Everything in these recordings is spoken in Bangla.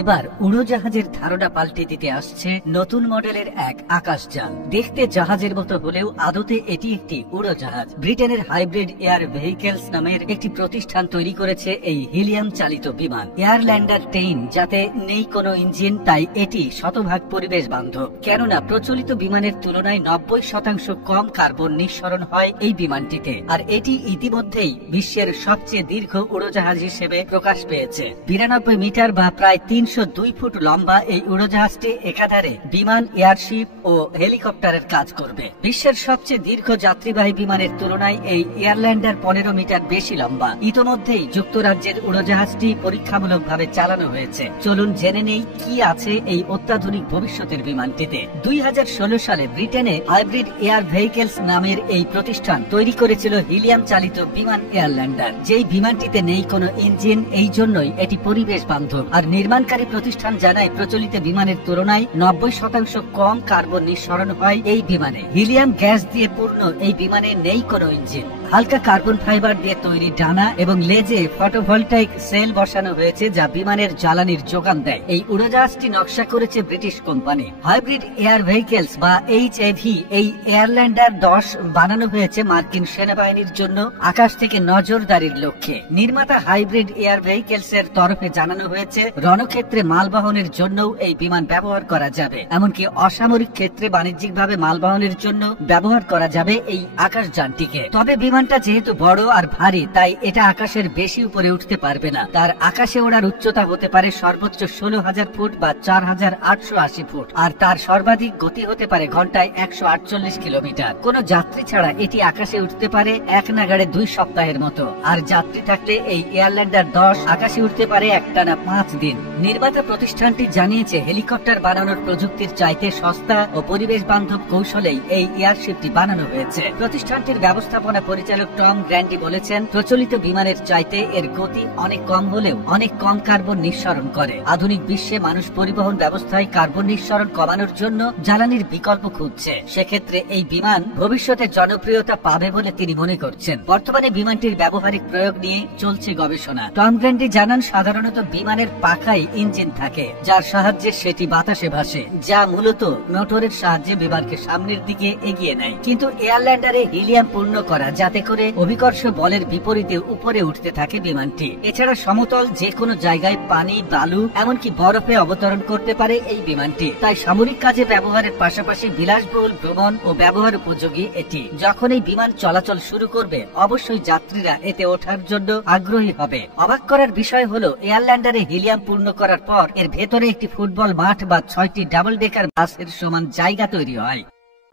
এবার উড়োজাহাজের ধারণা পাল্টে দিতে আসছে নতুন মডেলের এক আকাশযান। দেখতে জাহাজের মতো হলেও আদতে এটি একটি উড়োজাহাজ। ব্রিটেনের হাইব্রিড এয়ার ভেহিকেলস নামের একটি প্রতিষ্ঠান তৈরি করেছে এই হিলিয়াম চালিত বিমান এয়ারল্যান্ডার 10, যাতে নেই কোনো ইঞ্জিন, তাই এটি শতভাগ পরিবেশ বান্ধব। কেননা প্রচলিত বিমানের তুলনায় 90% কম কার্বন নিঃসরণ হয় এই বিমানটিতে। আর এটি ইতিমধ্যেই বিশ্বের সবচেয়ে দীর্ঘ উড়োজাহাজ হিসেবে প্রকাশ পেয়েছে। 92 মিটার বা প্রায় 302 ফুট লম্বা এই উড়োজাহাজটি একাধারে বিমান, এয়ারশিপ ও হেলিকপ্টারের কাজ করবে। বিশ্বের সবচেয়ে দীর্ঘ যাত্রীবাহী বিমানের তুলনায় এই এয়ারল্যান্ডার 15 মিটার বেশি লম্বা। ইতোমধ্যেই যুক্তরাজ্যের উড়োজাহাজটি পরীক্ষামূলকভাবে চালানো হয়েছে। চলুন জেনে নেই কি আছে এই অত্যাধুনিক ভবিষ্যতের বিমানটিতে। 2016 সালে ব্রিটেনে হাইব্রিড এয়ার ভেহিকেলস নামের এই প্রতিষ্ঠান তৈরি করেছিল হিলিয়াম চালিত বিমান এয়ারল্যান্ডার। যেই বিমানটিতে নেই কোনো ইঞ্জিন, এই জন্যই এটি পরিবেশ বান্ধব। আর নির্মাণকারী প্রতিষ্ঠান জানায় প্রচলিত বিমানের তুলনায় 90% কম কার্বন নিঃসরণ হয় এই বিমানে। হিলিয়াম গ্যাস দিয়ে পূর্ণ এই বিমানে নেই কোনো ইঞ্জিন। হালকা কার্বন ফাইবার দিয়ে তৈরি ডানা এবং লেজে ফটোভোল্টাইক সেল বসানো হয়েছে, যা বিমানের জ্বালানির যোগান দেয়। এই উড়োজাহাজটি নকশা করেছে British company hybrid air vehicles বা HAV। এই এয়ারল্যান্ডার 10 বানানো হয়েছে মার্কিন সেনাবাহিনীর জন্য আকাশ থেকে নজরদারির লক্ষ্যে। নির্মাতা হাইব্রিড এয়ার ভেহিকেলস এর তরফে জানানো হয়েছে রণক্ষেত্রে মালবহনের জন্যও এই বিমান ব্যবহার করা যাবে। এমনকি অসামরিক ক্ষেত্রে বাণিজ্যিকভাবে মালবহনের জন্য ব্যবহার করা যাবে এই আকাশযানটিকে। তবে বিমানটা যেহেতু বড় আর ভারী, তাই এটা আকাশের বেশি উপরে উঠতে পারবে না। তার আকাশে ওড়ার উচ্চতা হতে পারে সর্বোচ্চ 16,000 ফুট বা 4,880 ফুট, আর তার সর্বাধিক গতি হতে পারে ঘন্টায় 148 কিলোমিটার। কোনো যাত্রী ছাড়া এটি আকাশে উঠতে পারে এক নাগাড়ে 2 সপ্তাহের মতো। আর যাত্রী থাকলে এই এয়ারল্যান্ডার 10 আকাশে উঠতে পারে একটানা 5 দিন। নির্মাতা প্রতিষ্ঠানটি জানিয়েছে হেলিকপ্টার বানানোর প্রযুক্তির চাইতে সস্তা ও পরিবেশ বান্ধব কৌশলেই এই এয়ারশিপটি বানানো হয়েছে। প্রতিষ্ঠানটির ব্যবস্থাপনা পরিচালক টম গ্র্যান্ডি বলেছেন, প্রচলিত বিমানের চাইতে এর গতি অনেক কম হলেও অনেক কম কার্বন নিঃসরণ করে। আধুনিক বিশ্বে মানুষ পরিবহন ব্যবস্থায় কার্বন নিঃসরণ কমানোর জন্য জ্বালানির বিকল্প খুঁজছে। সেক্ষেত্রে এই বিমান ভবিষ্যতে জনপ্রিয়তা পাবে বলে তিনি মনে করছেন। বর্তমানে বিমানটির ব্যবহারিক প্রয়োগ নিয়ে চলছে গবেষণা। টম গ্র্যান্ডি জানান, সাধারণত বিমানের পাখায় ইঞ্জিন থাকে, যার সাহায্যে সেটি বাতাসে ভাসে, যা মূলত মোটরের সাহায্যে বিমানকে সামনের দিকে এগিয়ে নেয়। কিন্তু এয়ারল্যান্ডারে হিলিয়াম পূর্ণ করা, যাতে করে অভিকর্ষ বলের বিপরীতে উপরে উঠতে থাকে বিমানটি। এছাড়া সমতল যে কোনো জায়গায় পানি, বালু, এমনকি বরফে অবতরণ করতে পারে এই বিমানটি। তাই সামরিক কাজে ব্যবহারের পাশাপাশি বিলাসবহুল ভ্রমণ ও ব্যবহার উপযোগী এটি। যখন এই বিমান চলাচল শুরু করবে, অবশ্যই যাত্রীরা এতে ওঠার জন্য আগ্রহী হবে। অবাক করার বিষয় হলো, এয়ারল্যান্ডারে হিলিয়াম পূর্ণ করার পর এর ভেতরে একটি ফুটবল মাঠ বা 6টি ডাবল ডেকার বাসের সমান জায়গা তৈরি হয়।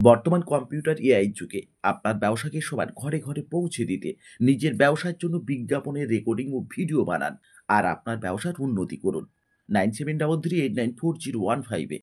বর্তমান কম্পিউটার এআই যুগে আপনার ব্যবসাকে সবার ঘরে ঘরে পৌঁছে দিতে নিজের ব্যবসার জন্য বিজ্ঞাপনের রেকর্ডিং ও ভিডিও বানান আর আপনার ব্যবসার উন্নতি করুন। 9733894015